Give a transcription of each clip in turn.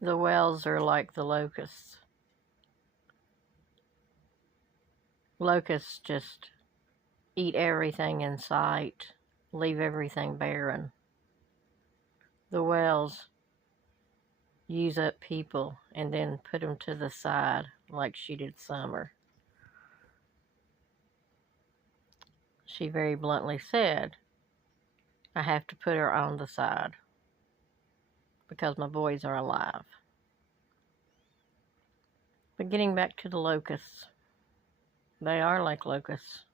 The wells are like the locusts. Locusts just eat everything in sight, leave everything barren. The wells use up people and then put them to the side like she did Summer. She very bluntly said, I have to put her on the side because my boys are alive. But getting back to the locusts, they are like locusts,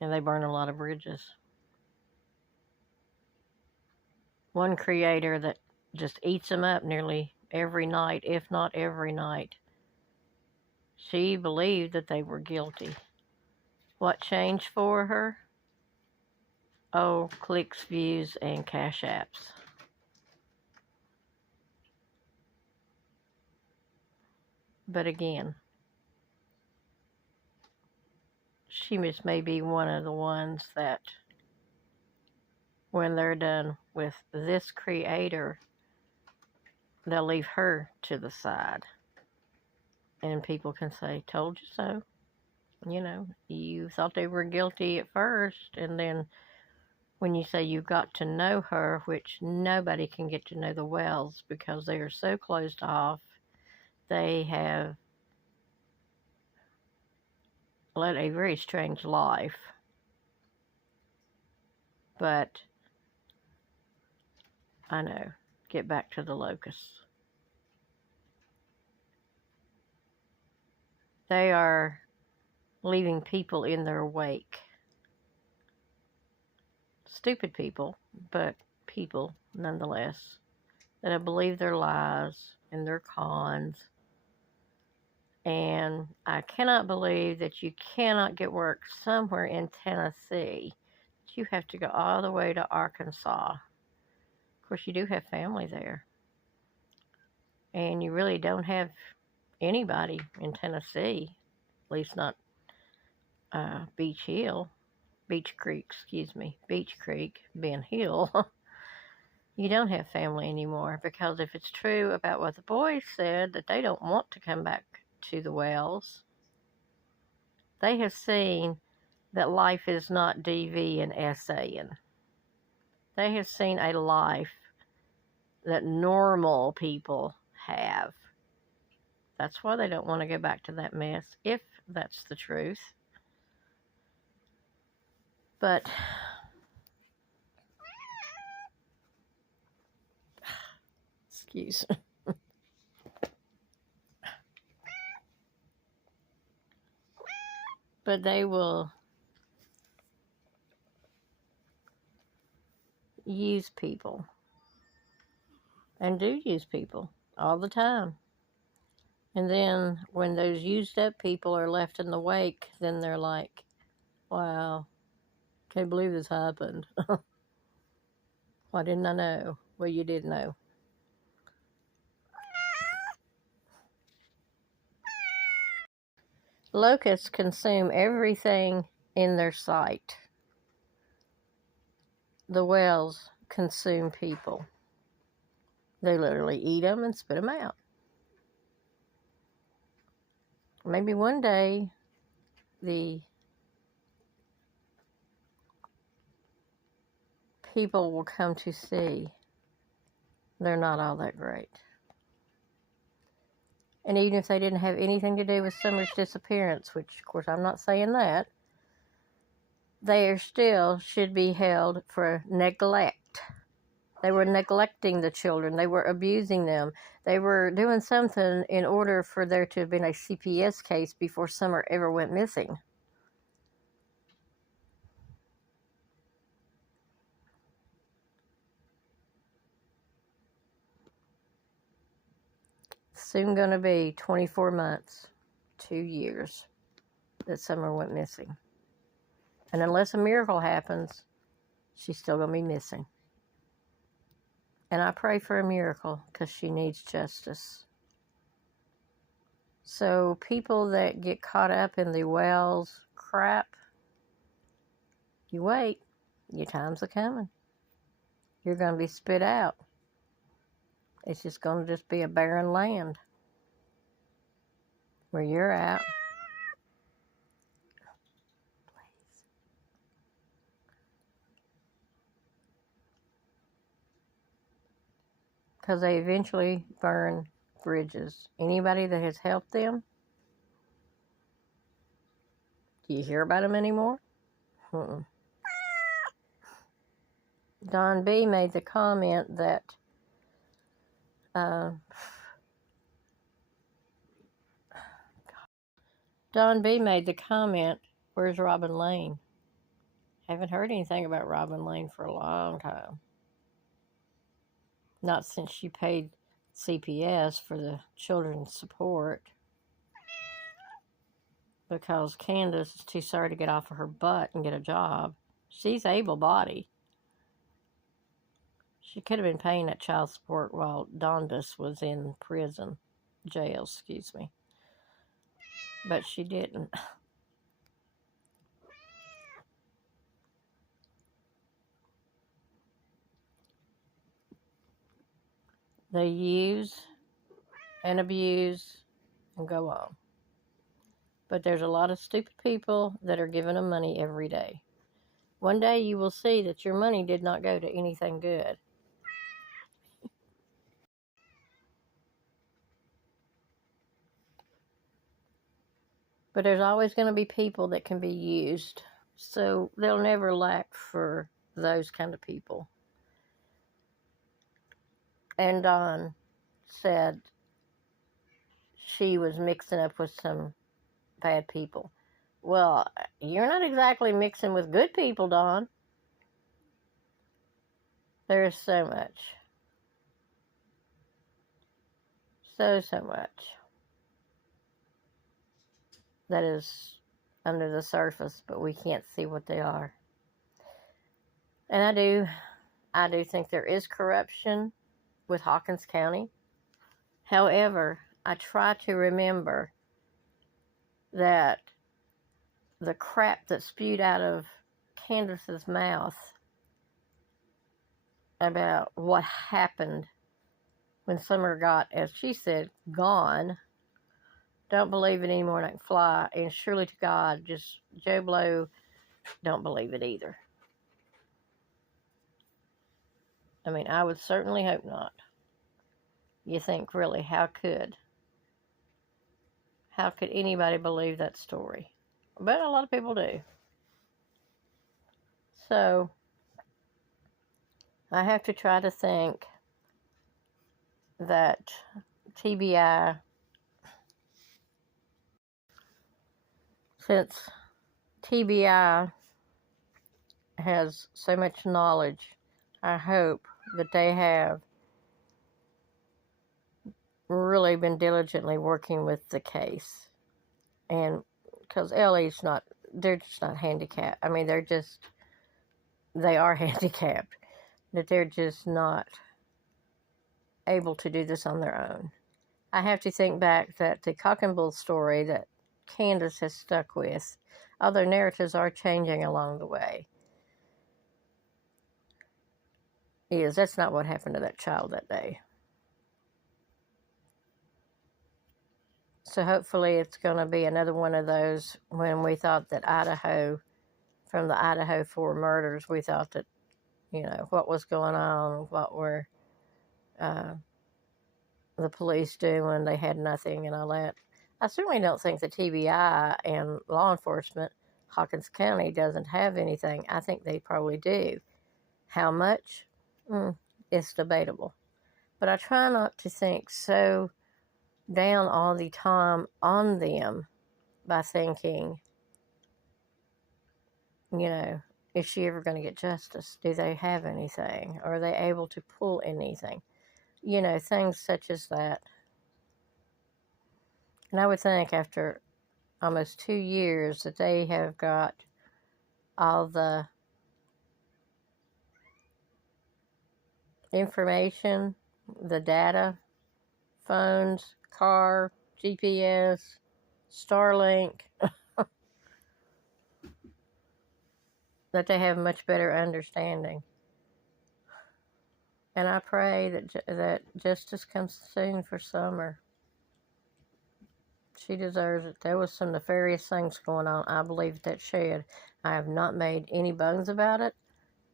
and they burn a lot of bridges. One creator that just eats them up nearly every night, if not every night. She believed that they were guilty. What changed for her? Oh, clicks, views, and cash apps. But again, she may be one of the ones that, when they're done with this creator, they'll leave her to the side. And people can say, told you so. You know, you thought they were guilty at first, and then when you say you got to know her, which nobody can get to know the Wells because they are so closed off, they have led a very strange life. But I know, get back to the locusts. They are leaving people in their wake. Stupid people, but people nonetheless, that have believed their lies and their cons. And I cannot believe that you cannot get work somewhere in Tennessee. You have to go all the way to Arkansas. Of course, you do have family there. And you really don't have anybody in Tennessee, at least not Beach Creek, Ben Hill. You don't have family anymore, because if it's true about what the boys said, that they don't want to come back to the Wells, they have seen that life is not DV and SAing. They have seen a life that normal people have. That's why they don't want to go back to that mess, if that's the truth. But excuse me. But they will use people, and do use people all the time. And then when those used up people are left in the wake, then they're like, wow, can't believe this happened. Why didn't I know? Well, you did know. Locusts consume everything in their sight. The Wells consume people. They literally eat them and spit them out. Maybe one day the people will come to see they're not all that great. And even if they didn't have anything to do with Summer's disappearance, which of course I'm not saying that, they are still should be held for neglect. They were neglecting the children. They were abusing them. They were doing something in order for there to have been a CPS case before Summer ever went missing. Soon going to be 24 months, 2 years that Summer went missing. And unless a miracle happens, she's still going to be missing. And I pray for a miracle because she needs justice. So people that get caught up in the Wells crap, you wait. Your time's a coming. You're going to be spit out. It's just going to just be a barren land where you're at. Because they eventually burn bridges. Anybody that has helped them, do you hear about them anymore? Don B. made the comment that where's Robin Lane? Haven't heard anything about Robin Lane for a long time. Not since she paid CPS for the children's support. Because Candace is too sorry to get off of her butt and get a job. She's able-bodied. She could have been paying that child support while Dondas was in jail, excuse me. But she didn't. They use and abuse and go on. But there's a lot of stupid people that are giving them money every day. One day you will see that your money did not go to anything good. But there's always going to be people that can be used. So they'll never lack for those kind of people. And Dawn said she was mixing up with some bad people. Well, you're not exactly mixing with good people, Dawn. There's so much. So much that is under the surface, but we can't see what they are. And I do think there is corruption with Hawkins County. However, I try to remember that the crap that spewed out of Candace's mouth about what happened when Summer got, as she said, gone. Don't believe it anymore like fly. And surely to God, just Joe Blow, don't believe it either. I mean, I would certainly hope not. You think, really, how could anybody believe that story? But a lot of people do. So, I have to try to think that TBI, since TBI has so much knowledge, I hope that they have really been diligently working with the case. And because Ellie's they're just not handicapped. I mean, they are handicapped, that they're just not able to do this on their own. I have to think back that the cock and bull story that Candace has stuck with, although narratives are changing along the way, that's not what happened to that child that day. So hopefully it's going to be another one of those when we thought that from the Idaho 4 murders, we thought that, what was going on, what were the police doing, they had nothing and all that. I certainly don't think the TBI and law enforcement, Hawkins County, doesn't have anything. I think they probably do. How much? It's debatable. But I try not to think so down all the time on them by thinking, is she ever going to get justice? Do they have anything? Are they able to pull anything? Things such as that. And I would think after almost 2 years that they have got all the information, the data, phones, car, GPS, Starlink, that they have much better understanding And I pray that justice comes soon for Summer. She deserves it. There was some nefarious things going on, I believe, at that shed. I have not made any bones about it.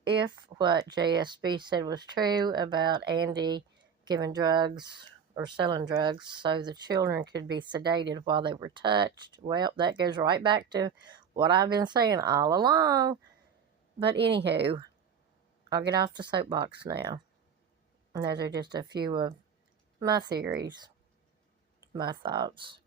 If what JSB said was true about Andy giving drugs or selling drugs so the children could be sedated while they were touched, well, that goes right back to what I've been saying all along. But anywho, I'll get off the soapbox now. And those are just a few of my theories, my thoughts.